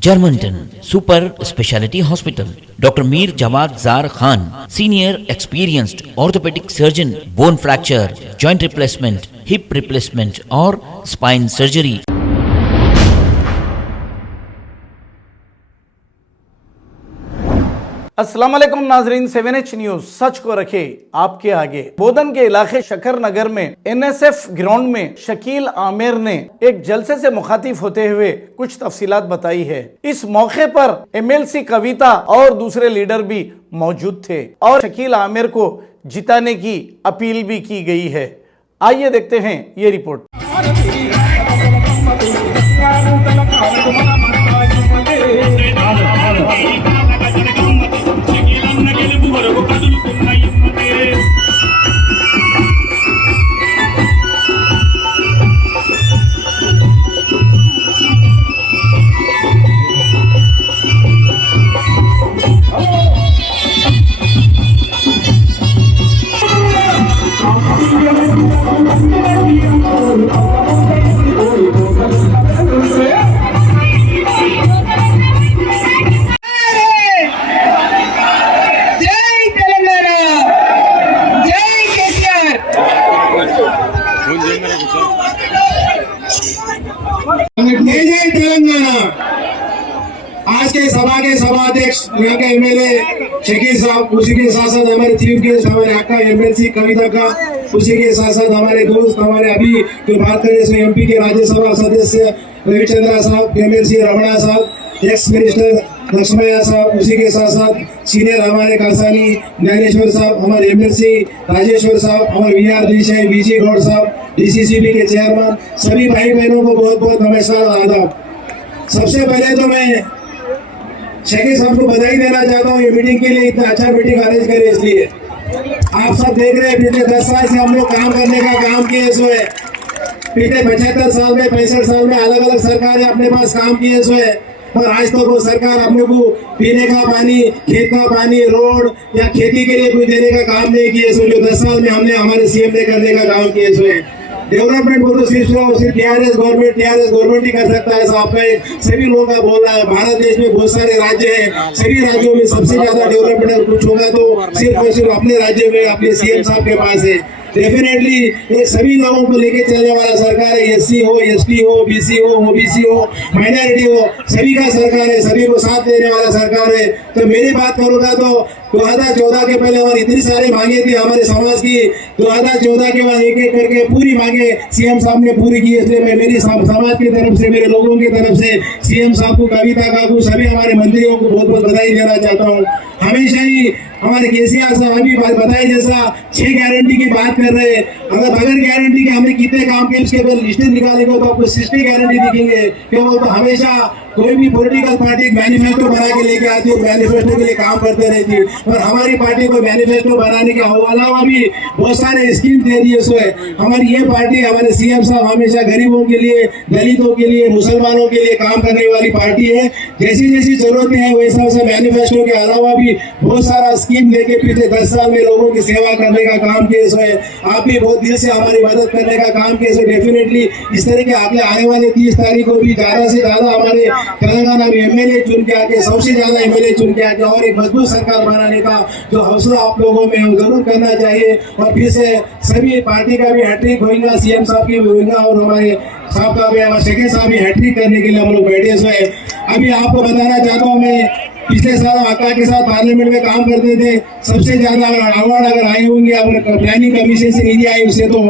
Germantown Super Speciality Hospital. Dr. Mir Jawad Zar Khan, senior experienced orthopedic surgeon, bone fracture, joint replacement, hip replacement or spine surgery. अस्सलाम वालेकुम नाजरीन, 7H news सच को रखे आपके आगे। बोधन के इलाके शकर नगर में NSF ग्राउंड में शकील आमिर ने एक जलसे से मुखातिब होते हुए कुछ तफसीलात बताई है। इस मौके पर MLC कविता और दूसरे लीडर भी मौजूद थे और शकील आमिर को जिताने की अपील भी की गई है। आइए देखते हैं ये रिपोर्ट। जय जय तेलंगाना। आज के सभा के सभाध्यक्ष यहाँ के MLA शकील साहब, उसी के साथ साथ हमारे चीफ गेस्ट हमारे अक्का MLC कविता का, उसी के साथ साथ हमारे दोस्त हमारे अभी जो बात कर रहे हैं MP के राज्यसभा सदस्य रविचंद्रा साहब, MLC रमणा साहब, एक्स मिनिस्टर लक्ष्मैया साहब, उसी के साथ साथ सीनियर हमारे कासानी ज्ञानेश्वर साहब, हमारे MLC राजेश्वर साहब, हमारे VR देसाई, BG गौड़ साहब, DCCB के चेयरमैन, सभी भाई बहनों को बहुत बहुत नमस्कार आदाब। सबसे पहले तो मैं शकील साहब को बधाई देना चाहता हूँ ये मीटिंग के लिए, इतना अच्छा मीटिंग अरेंज करे। इसलिए आप सब देख रहे हैं पिछले 10 साल से हम लोग काम करने का काम किए सो है। पिछले 75 साल में 65 साल में अलग अलग सरकारें अपने पास काम किए सो है, और आज तक वो सरकार अपने को पीने का पानी, खेत का पानी, रोड या खेती के लिए कोई देने का काम नहीं किए सो। जो 10 साल में हमने हमारे CM ने करने का काम किए सो है। डेवलपमेंट को तो सिर्फ TRS गवर्नमेंट ही कर सकता है। आपका सभी लोगों का बोलना है, भारत देश में बहुत सारे राज्य हैं, सभी राज्यों में सबसे ज्यादा डेवलपमेंट कुछ होगा तो सिर्फ और सिर्फ अपने राज्य में अपने CM साहब के पास है। डेफिनेटली ये सभी लोगों को लेके चलने वाला सरकार है। SC हो, ST हो, BC हो, OBC हो, माइनॉरिटी हो, सभी का सरकार है, सभी को साथ देने वाला सरकार है। तो मेरी बात करूंगा तो 2014 के पहले हमारी इतनी सारी मांगे थी हमारे समाज की, 2014 के बाद एक एक करके पूरी मांगे CM साहब ने पूरी की। इसलिए मैं मेरी समाज की तरफ से, मेरे लोगों की तरफ से CM साहब को, कविता काकू, सभी हमारे मंत्रियों को बहुत बहुत बधाई देना चाहता हूँ। हमेशा ही हमारे KCR साहब अभी बताए जैसा 6 गारंटी की बात कर रहे हैं। अगर बगैर गारंटी के हमने कितने काम किए उसके बाद लिस्ट निकालेंगे तो आपको 60 गारंटी दिखेंगे। क्यों बोलते हमेशा कोई भी पॉलिटिकल पार्टी मैनिफेस्टो बना के लेके आती है, मैनिफेस्टो के लिए काम करते रहती है, और हमारी पार्टी को मैनिफेस्टो बनाने के अलावा भी बहुत सारे स्कीम दे दिए सो है। हमारी ये पार्टी, हमारे CM साहब हमेशा गरीबों के लिए, दलितों के लिए, मुसलमानों के लिए काम करने वाली पार्टी है। जैसी जैसी जरूरतें हैं वैसा वैसा मैनिफेस्टो के अलावा भी बहुत सारा स्कीम देके पिछले 10 साल में लोगों की सेवा करने का काम किए सो है। आप भी बहुत दिल से हमारी मदद करने का काम किए सो। डेफिनेटली इस तरह के अगले आने वाले 30 तारीख को भी ज्यादा से ज्यादा हमारे तेलंगाना में MLA चुन के आके, सबसे ज्यादा MLA चुन के आके और एक मजबूत सरकार बनाने का जो हौसला आप लोगों में जरूर करना चाहिए। और फिर से सभी पार्टी का भी हैट्रिक होगा, CM साहब की भी होगा, और हमारे साहब का भी, हमारे शकील साहब भी हैट्रिक करने के लिए हम लोग बैठे हुए हैं। अभी आपको बताना चाहता हूँ, मैं पिछले साल अक्का के साथ पार्लियामेंट में काम करते थे। सबसे ज्यादा अवार्ड अगर आए होंगे, अगर प्लानिंग कमीशन से निधि आई उससे तो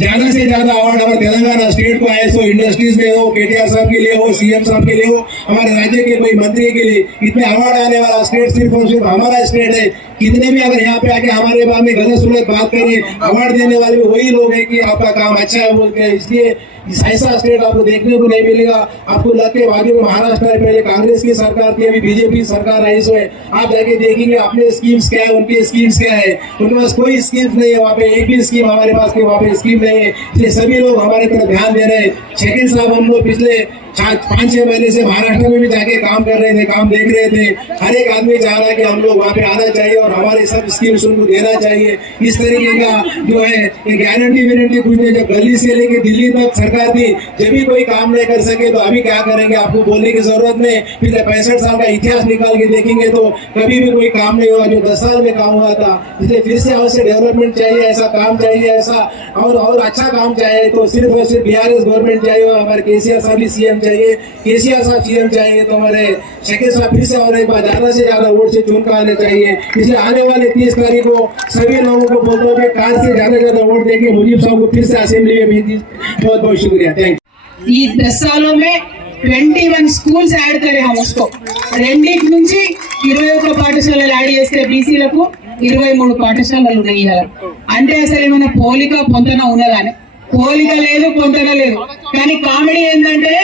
ज्यादा से ज्यादा अवार्ड हमारे तेलंगाना स्टेट को आए। सो इंडस्ट्रीज में हो, KTR साहब के लिए हो, CM साहब के लिए हो, हमारे राज्य के कोई मंत्री के लिए, इतने अवार्ड आने वाला स्टेट सिर्फ और सिर्फ हमारा स्टेट है। कितने भी अगर यहाँ पे आके हमारे बारे में गलत सुलत बात करें, अवार्ड देने वाले भी वही लोग हैं कि आपका काम अच्छा है बोल के। इसलिए ऐसा स्टेट आपको देखने को नहीं मिलेगा। आपको लगते आगे में महाराष्ट्र में पहले कांग्रेस की सरकार थी, अभी BJP सरकार आई सो है। आप जाके देखेंगे अपने स्कीम्स क्या है, उनकी स्कीम्स क्या है, उनके पास कोई स्कीम्स नहीं है। वहाँ पे एक भी स्कीम हमारे पास के वहाँ पे स्कीम नहीं है। इसलिए सभी लोग हमारे तरफ ध्यान दे रहे हैं। शकील साहब हम लोग पिछले 5-6 महीने से महाराष्ट्र में भी जाके काम कर रहे थे, काम देख रहे थे। हर एक आदमी चाह रहा है कि हम लोग वहाँ पे आना चाहिए और हमारे सब स्कीम्स उनको देना चाहिए। इस तरीके का जो है ये गारंटी वारंटी कुछ नहीं। जब दिल्ली से लेके दिल्ली तक सरकार थी, जब भी कोई काम नहीं कर सके तो अभी क्या करेंगे आपको बोलने की जरूरत नहीं। पिछले 65 साल का इतिहास निकाल के देखेंगे तो कभी भी कोई काम नहीं हुआ जो 10 साल में काम हुआ था। इसलिए फिर से अवश्य डेवलपमेंट चाहिए, ऐसा काम चाहिए, ऐसा और अच्छा काम चाहिए तो सिर्फ और सिर्फ BRS गवर्नमेंट चाहिए। हमारे केसीआर साहब भी सीएम चाहिए, केसीआर साहब सीएम चाहिए तो हमारे शकील साहब फिर से और एक बार ज्यादा से ज्यादा वोट से चुन कर आने चाहिए। इसलिए आने वाले 30 तारीख को सभी लोगों को बोलता हूँ कि कार से ज्यादा वोट देके मुजीब साहब को फिर से असेंबली में भेजिए। बहुत बहुत शुक्रिया, थैंक यू। ఈ 10 सालों में 21 స్కూల్స్ యాడ్ करे हम उसको రెండింటి నుంచి 21 పాఠశాలలు యాడ్ చేస్తే బీసీలకు 23 పాఠశాలలు ఉన్నాయి కదా అంటే అసలు ఏమైనా పోలిక పొంతన ఉన్నదానే పోలిక లేదు పొంతన లేదు కానీ కామెడీ ఏంటంటే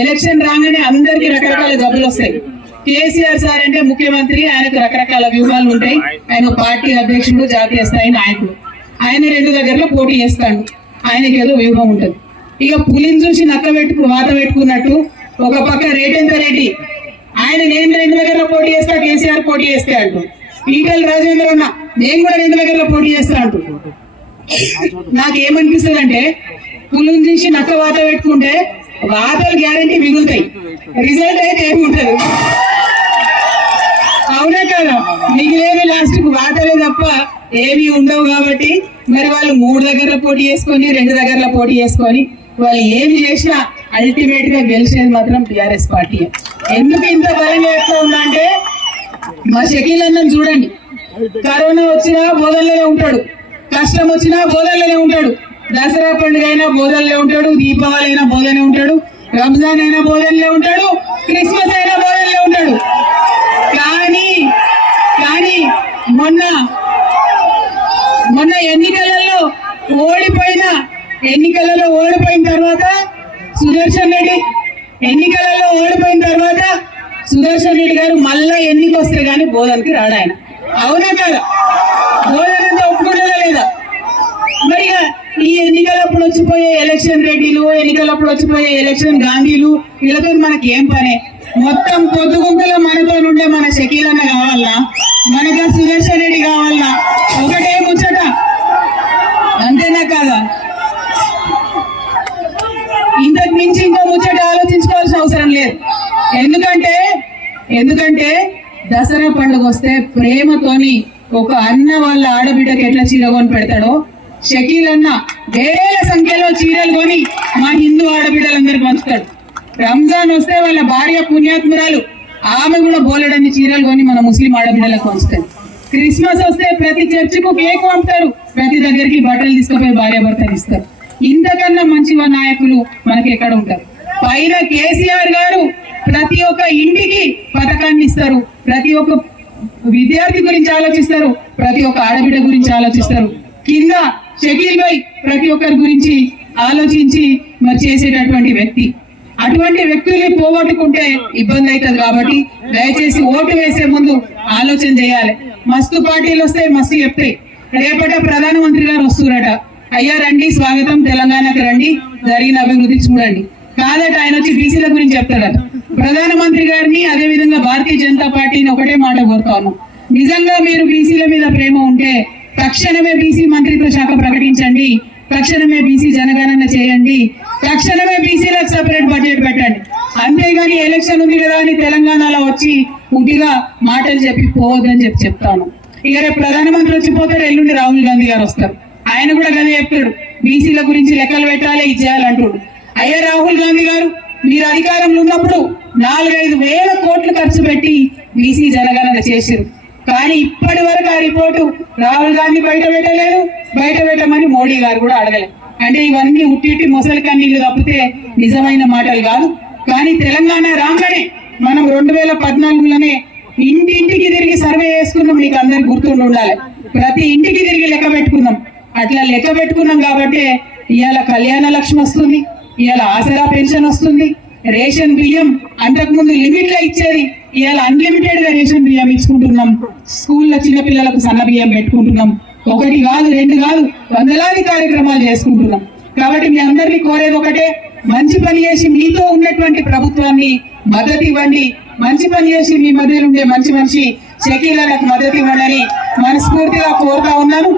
ఎలక్షన్ రాగానే అందరికి రకరకాల జబ్బులు వస్తాయి కేసీఆర్ సార్ అంటే ముఖ్యమంత్రి ఆయనకు రకరకాల వ్యూహాలు ఉంటాయి ఆయన పార్టీ అధ్యక్షుడు జాతీయ స్థాయి నాయకుడు ఆయన 2 దగ్గరలో పోటీ చేస్తాడు ఆయనకి ఏదో వ్యూహం ఉంటుంది ఇక పులిని చూసి నక్క వాత పెట్టుకున్నట్టు ఒక పక్క రేటెంత రెడ్డి ఆయన నేను 2 దగ్గరలో పోటీ చేస్తా కేసీఆర్ పోటీ చేస్తే అంటూ ఈటెల రాజేంద్ర ఉన్న నేను కూడా 2 దగ్గరలో పోటీ చేస్తా అంటూ నాకేమనిపిస్తుంది అంటే పులిని చూసి నక్క వాత పెట్టుకుంటే వాతలు గ్యారంటీ మిగులుతాయి రిజల్ట్ అయితే ఏమి ఉంటది అవునా కదా మిగిలేవి లాస్ట్ కు వాతలే తప్ప ఏమీ ఉండవు కాబట్టి మరి వాళ్ళు 3 దగ్గరలో పోటీ చేసుకొని 2 దగ్గరలో పోటీ చేసుకొని వాళ్ళు ఏమి చేసినా అల్టిమేట్ గా గెలిచేది మాత్రం టిఆర్ఎస్ పార్టీ ఎందుకు ఇంత బలంగా ఎక్కువ ఉందంటే మా షకీల్ అన్నని చూడండి కరోనా వచ్చినా బోధనలోనే ఉంటాడు కష్టం వచ్చినా బోధనలోనే ఉంటాడు దసరా పండుగ అయినా బోధనలో ఉంటాడు దీపావళి అయినా బోధనే ఉంటాడు రంజాన్ అయినా బోధనలో ఉంటాడు క్రిస్మస్ అయినా బోధనలో ఉంటాడు కానీ మొన్న ఎన్నికలలో ఓడిపోయిన తర్వాత సుదర్శన్ రెడ్డి గారు మళ్ళా ఎన్నిక వస్తే గానీ బోధనకి రాడు ఆయన అవునా కదా బోధనంతా ఒప్పుకుంటుందా లేదా మరి ఈ ఎన్నికలప్పుడు వచ్చిపోయే ఎలక్షన్ రెడ్డిలు ఎన్నికలప్పుడు వచ్చిపోయే ఎలక్షన్ గాంధీలు వీళ్ళతో మనకి ఏం పనే మొత్తం పొద్దుగుంపులో మనతో ఉండే మన షకీల్ అన్న కావాలన్నా మనకి సుదర్శన్ రెడ్డి కావాలన్నా ఒకటే ముచ్చట అంతేనా కాదా ఇంతకు మించి ఇంకో ముచ్చట ఆలోచించుకోవాల్సిన అవసరం లేదు ఎందుకంటే దసరా పండుగ వస్తే ప్రేమతోని ఒక అన్న వాళ్ళ ఆడబిడ్డకి ఎట్లా చీర కొని పెడతాడో షకీల్ అన్న వేల సంఖ్యలో చీరలు కొని మా హిందూ ఆడబిడ్డలందరికీ పంచుతాడు రంజాన్ వస్తే వాళ్ళ భార్య పుణ్యాత్మురాలు ఆమె కూడా బోలెడన్ని చీరలు కొని మన ముస్లిం ఆడబిడ్డలకు పంచుతాడు క్రిస్మస్ వస్తే ప్రతి చర్చికు కేక్ పంపుతారు ప్రతి దగ్గరికి బట్టలు తీసుకుపోయి భార్యాభర్తలు ఇస్తారు ఇంతకన్నా మంచి నాయకులు మనకి ఎక్కడ ఉంటారు పైన కేసీఆర్ గారు ప్రతి ఒక్క ఇంటికి పథకాన్ని ఇస్తారు ప్రతి ఒక్క విద్యార్థి గురించి ఆలోచిస్తారు ప్రతి ఒక్క ఆడబిడ్డ గురించి ఆలోచిస్తారు కింద షకీల్ భాయ్ ప్రతి ఒక్కరి గురించి ఆలోచించి మరి చేసేటటువంటి వ్యక్తి అటువంటి వ్యక్తుల్ని పోగొట్టుకుంటే ఇబ్బంది అవుతుంది కాబట్టి దయచేసి ఓటు వేసే ముందు ఆలోచన చేయాలి మస్తు పార్టీలు వస్తాయి మస్తు చెప్తాయి రేపట ప్రధానమంత్రి గారు వస్తున్నారట అయ్యా రండి స్వాగతం తెలంగాణకు రండి జరిగిన అభివృద్ధి చూడండి కాదట ఆయన వచ్చి బీసీల గురించి చెప్తాడట ప్రధానమంత్రి గారిని అదే విధంగా భారతీయ జనతా పార్టీని ఒకటే మాట కోరుతా ఉన్నాం నిజంగా మీరు బీసీల మీద ప్రేమ ఉంటే తక్షణమే బీసీ మంత్రిత్వ శాఖ ప్రకటించండి తక్షణమే బీసీ జనగణన చేయండి తక్షణమే బీసీలకు సెపరేట్ బడ్జెట్ పెట్టండి అంతేగాని ఎలక్షన్ ఉంది కదా అని తెలంగాణలో వచ్చి ఉట్టిగా మాటలు చెప్పి పోవద్దని చెప్తాను ఇక రేపు ప్రధానమంత్రి వచ్చిపోతారు ఎల్లుండి రాహుల్ గాంధీ గారు వస్తారు ఆయన కూడా గదే చెప్తాడు బీసీల గురించి లెక్కలు పెట్టాలి ఇది చేయాలంటాడు అయ్యా రాహుల్ గాంధీ గారు మీరు అధికారంలో ఉన్నప్పుడు 4-5 వేల కోట్లు ఖర్చు పెట్టి బీసీ జనగణన చేశారు కానీ ఇప్పటి వరకు ఆ రిపోర్టు రాహుల్ గాంధీ బయట పెట్టమని మోడీ గారు కూడా అడగలేదు అంటే ఇవన్నీ ఉట్టి మొసలి కన్నీళ్లు తప్పితే నిజమైన మాటలు కాదు కానీ తెలంగాణ రాగానే మనం 2014లోనే ఇంటింటికి తిరిగి సర్వే చేసుకున్నాం మీకు అందరికి గుర్తుండి ఉండాలి ప్రతి ఇంటికి తిరిగి లెక్క పెట్టుకున్నాం అట్లా లెక్క పెట్టుకున్నాం కాబట్టి ఇవాళ కళ్యాణ లక్ష్మి వస్తుంది ఇవాళ ఆసరా పెన్షన్ వస్తుంది రేషన్ బియ్యం అంతకుముందు లిమిట్ లో ఇచ్చేది ఇవాళ అన్లిమిటెడ్ గా రేషన్ బియ్యం ఇచ్చుకుంటున్నాం స్కూల్లో చిన్న పిల్లలకు సన్న బియ్యం పెట్టుకుంటున్నాం 1 కాదు 2 కాదు వందలాది కార్యక్రమాలు చేసుకుంటున్నాం కాబట్టి మీ అందరినీ కోరేది ఒకటే మంచి పని చేసి మీతో ఉన్నటువంటి ప్రభుత్వాన్ని మద్దతు ఇవ్వండి, మంచి పని చేసి మీ మధ్యలో ఉండే మంచి మనిషి షకీలకు మద్దతు ఇవ్వండి మనస్ఫూర్తిగా కోరుతా ఉన్నాను.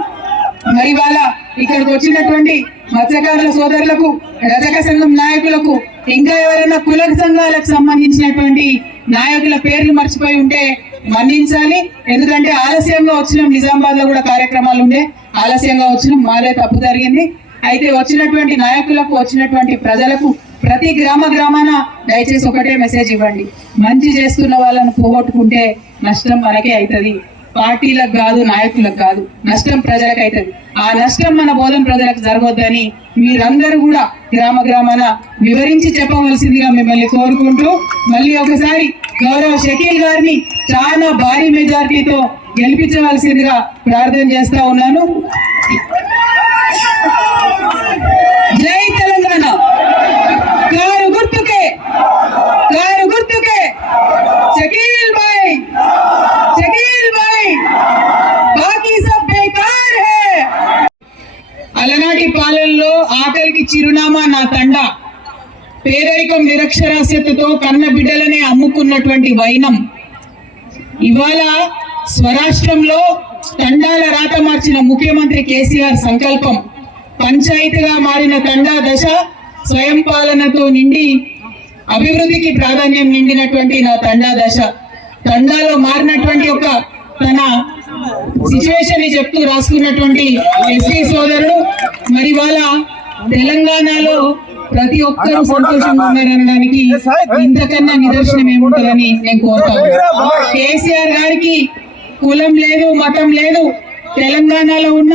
మరి వాళ్ళ ఇక్కడికి వచ్చినటువంటి మత్స్యకారుల సోదరులకు, రజక సంఘం నాయకులకు, ఇంకా ఎవరైనా కుల సంఘాలకు సంబంధించినటువంటి నాయకుల పేర్లు మర్చిపోయి ఉంటే మన్నించాలి. ఎందుకంటే ఆలస్యంగా వచ్చినాం, నిజామాబాద్ లో కూడా కార్యక్రమాలు ఉండే, ఆలస్యంగా వచ్చినాం, మాదే తప్పు జరిగింది. అయితే వచ్చినటువంటి నాయకులకు, వచ్చినటువంటి ప్రజలకు ప్రతి గ్రామాన దయచేసి ఒకటే మెసేజ్ ఇవ్వండి, మంచి చేస్తున్న వాళ్ళను పోగొట్టుకుంటే నష్టం మనకే అవుతుంది, పార్టీలకు కాదు, నాయకులకు కాదు, నష్టం ప్రజలకు అవుతుంది. ఆ నష్టం మన బోధన ప్రజలకు జరగొద్దని మీరందరూ కూడా గ్రామాన వివరించి చెప్పవలసిందిగా మిమ్మల్ని కోరుకుంటూ, మళ్ళీ ఒకసారి గౌరవ షకీల్ గారిని చాలా భారీ మెజారిటీతో గెలిపించవలసిందిగా ప్రార్థన చేస్తా ఉన్నాను. జై తెలంగాణ. కారు గుర్తుకే షకీల్ భాయ్, బాకీ సబ్ బేకార్ హై. అలనాటి పాలనలో ఆకలికి చిరునామా నా తండా, పేదరికం నిరక్షరాస్యతతో కన్న బిడ్డలనే అమ్ముకున్నటువంటి వైనం ఇవాళ స్వరాష్ట్రంలో తండాల రాత మార్చిన ముఖ్యమంత్రి కేసీఆర్ సంకల్పం, పంచాయతీగా మారిన తండా దశ స్వయం పాలనతో నిండి అభివృద్ధికి ప్రాధాన్యం నిండినటువంటి నా తండా దశ. తండాలో మారినటువంటి ఒక తన సిచ్యువేషన్ ని చెప్తూ రాసుకున్నటువంటి ఎస్సీ సోదరుడు, మరి వాళ్ళ తెలంగాణలో ప్రతి ఒక్కరూ సంతోషంగా ఉన్నారనడానికి ఇంతకన్నా నిదర్శనం ఏముంటుందని నేను కోరుతాను. కేసీఆర్ గారికి కులం లేదు, మతం లేదు, తెలంగాణలో ఉన్న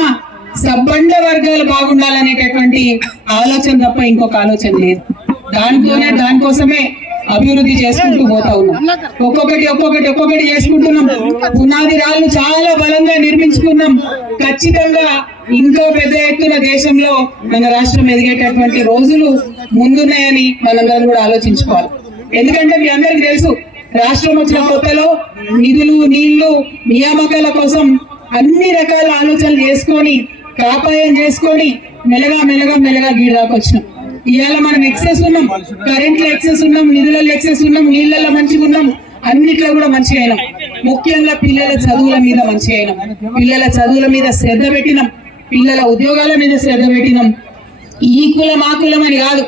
సబ్బండ వర్గాలు బాగుండాలనేటటువంటి ఆలోచన తప్ప ఇంకొక ఆలోచన లేదు. దానికోసమే అభివృద్ధి చేసుకుంటూ పోతా ఉన్నాం. ఒక్కొక్కటి చేసుకుంటున్నాం. పునాది రాళ్ళు చాలా బలంగా నిర్మించుకున్నాం. ఖచ్చితంగా ఇంకో పెద్ద ఎత్తున దేశంలో మన రాష్ట్రం ఎదిగేటటువంటి రోజులు ముందున్నాయని మనందరం కూడా ఆలోచించుకోవాలి. ఎందుకంటే మీ అందరికి తెలుసు, రాష్ట్రం వచ్చిన కొత్తలో నిధులు, నీళ్లు, నియామకాల కోసం అన్ని రకాల ఆలోచనలు చేసుకొని, కాపాయం చేసుకొని మెల్లగా గీడాకు వచ్చినాం. ఇవాళ మనం ఎక్సెస్ ఉన్నాం, కరెంట్ లో ఎక్సెస్ ఉన్నాం, నిధులలో ఎక్సెస్ ఉన్నాం, నీళ్లలో మంచిగా ఉన్నాం, అన్నిట్లో కూడా మంచిగా అయినాం. ముఖ్యంగా పిల్లల చదువుల మీద మంచిగా అయినాం. పిల్లల చదువుల మీద శ్రద్ధ పెట్టినాం, పిల్లల ఉద్యోగాల మీద శ్రద్ధ పెట్టినాం. ఈ కులం ఆ కులం అని కాదు,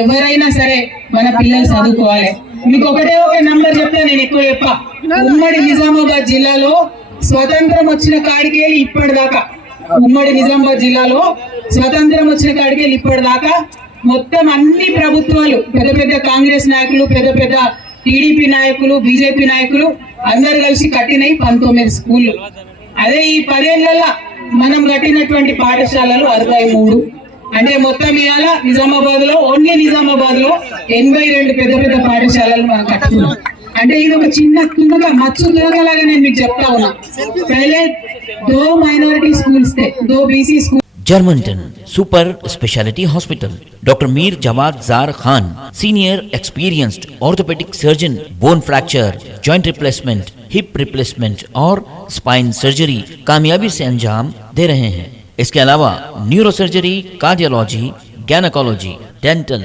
ఎవరైనా సరే మన పిల్లలు చదువుకోవాలి. మీకు ఒకటే ఒక నంబర్ చెప్తా, నేను ఎక్కువ చెప్పా. ఉమ్మడి నిజామాబాద్ జిల్లాలో స్వతంత్రం వచ్చిన కాడికెళ్ళి ఇప్పటిదాకా, ఉమ్మడి నిజామాబాద్ జిల్లాలో స్వతంత్రం వచ్చిన కాడికెళ్ళి ఇప్పటిదాకా మొత్తం అన్ని ప్రభుత్వాలు, పెద్ద కాంగ్రెస్ నాయకులు, పెద్ద టీడీపీ నాయకులు, బీజేపీ నాయకులు అందరు కలిసి కట్టినవి 19 స్కూళ్ళు. అదే ఈ 10 ఏళ్లలో మనం కట్టినటువంటి పాఠశాలలు 63. అంటే మొత్తం ఇవాళ నిజామాబాద్ లో, ఓన్లీ నిజామాబాద్ లో 82 పెద్ద పాఠశాలలు మనం కట్టుకున్నాం. అంటే ఇది ఒక చిన్న తునక, మచ్చు తునకలాగా నేను మీకు చెప్తా ఉన్నా. పहले 2 మైనారిటీ స్కూల్స్ थे, 2 BC स्कूल. जर्मनटन super speciality hospital, doctor Mir Jamat Jar Khan, senior experienced orthopaedic surgeon, bone fracture, joint replacement, hip replacement और स्पाइन सर्जरी कामयाबी से अंजाम दे रहे हैं। इसके अलावा neuro surgery, cardiology, gynaecology, dental,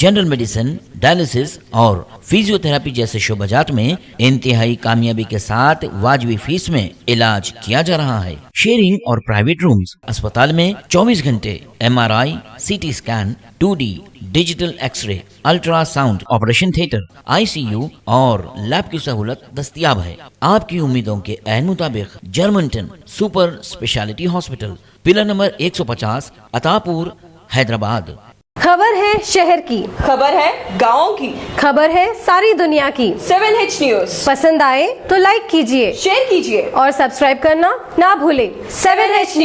general medicine, dialysis और फिजियोथेरेपी जैसे शोबाजात में इंतहाई कामयाबी के साथ वाजबी फीस में इलाज किया जा रहा है। शेयरिंग और प्राइवेट रूम्स, अस्पताल में 24 घंटे MRI, CT scan, 2D digital x-ray, ultrasound, operation theatre, ICU और लैब की सहूलत दस्तयाब है। आपकी उम्मीदों के ऐन मुताबिक Germanten super speciality hospital, pillar number 150, Attapur, Hyderabad. खबर है शहर की, खबर है गाँव की, खबर है सारी दुनिया की। 7H न्यूज पसंद आए तो लाइक कीजिए, शेयर कीजिए और सब्सक्राइब करना ना भूलें। 7H news.